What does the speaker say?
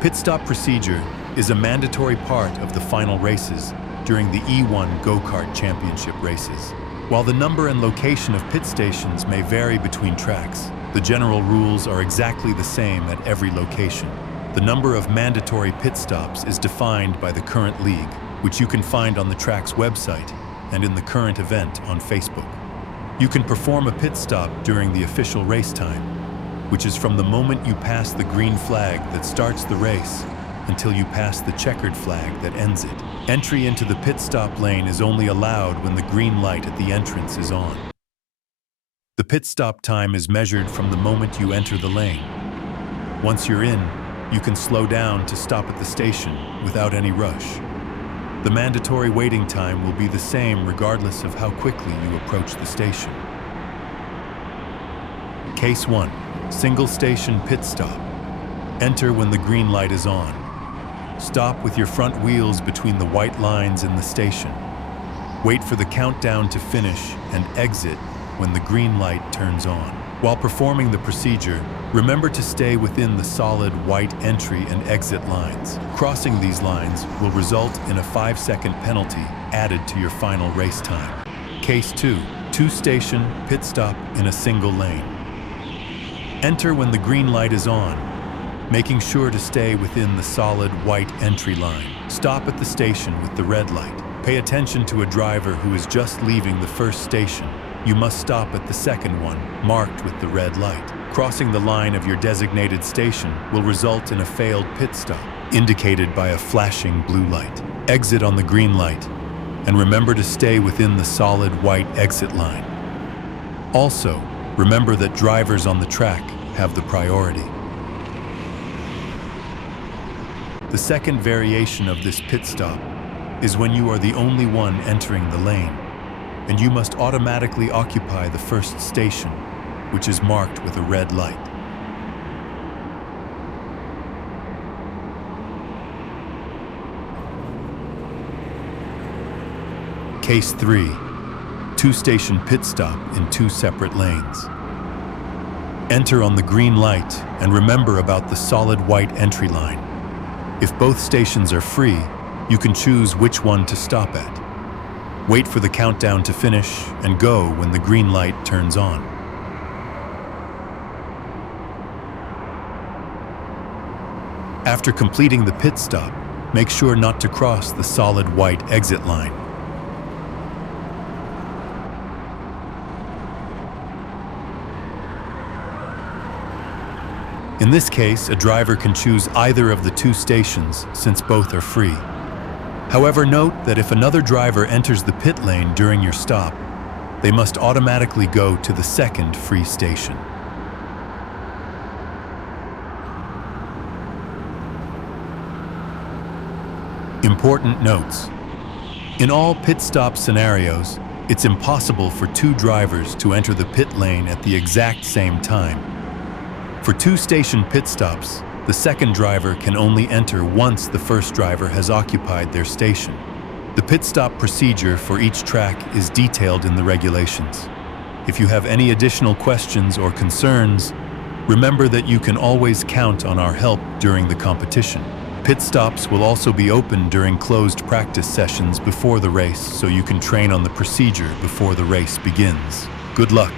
Pit stop procedure is a mandatory part of the final races during the E1GOKART championship races. While the number and location of pit stations may vary between tracks, the general rules are exactly the same at every location. The number of mandatory pit stops is defined by the current league, which you can find on the track's website and in the current event on Facebook. You can perform a pit stop during the official race time, which is from the moment you pass the green flag that starts the race until you pass the checkered flag that ends it. Entry into the pit stop lane is only allowed when the green light at the entrance is on. The pit stop time is measured from the moment you enter the lane. Once you're in, you can slow down to stop at the station without any rush. The mandatory waiting time will be the same regardless of how quickly you approach the station. Case 1. Single station pit stop. Enter when the green light is on. Stop with your front wheels between the white lines in the station. Wait for the countdown to finish and exit when the green light turns on. While performing the procedure, remember to stay within the solid white entry and exit lines. Crossing these lines will result in a 5-second penalty added to your final race time. Case 2. Two-station pit stop in a single lane. Enter when the green light is on, making sure to stay within the solid white entry line. Stop at the station with the red light. Pay attention to a driver who is just leaving the first station. You must stop at the second one, marked with the red light. Crossing the line of your designated station will result in a failed pit stop, indicated by a flashing blue light. Exit on the green light, and remember to stay within the solid white exit line. Also, remember that drivers on the track have the priority. The second variation of this pit stop is when you are the only one entering the lane, and you must automatically occupy the first station, which is marked with a red light. Case 3. Two-station pit stop in two separate lanes. Enter on the green light and remember about the solid white entry line. If both stations are free, you can choose which one to stop at. Wait for the countdown to finish and go when the green light turns on. After completing the pit stop, make sure not to cross the solid white exit line. In this case, a driver can choose either of the two stations since both are free. However, note that if another driver enters the pit lane during your stop, they must automatically go to the second free station. Important notes. In all pit stop scenarios, it's impossible for two drivers to enter the pit lane at the exact same time. For two-station pit stops, the second driver can only enter once the first driver has occupied their station. The pit stop procedure for each track is detailed in the regulations. If you have any additional questions or concerns, remember that you can always count on our help during the competition. Pit stops will also be open during closed practice sessions before the race, so you can train on the procedure before the race begins. Good luck!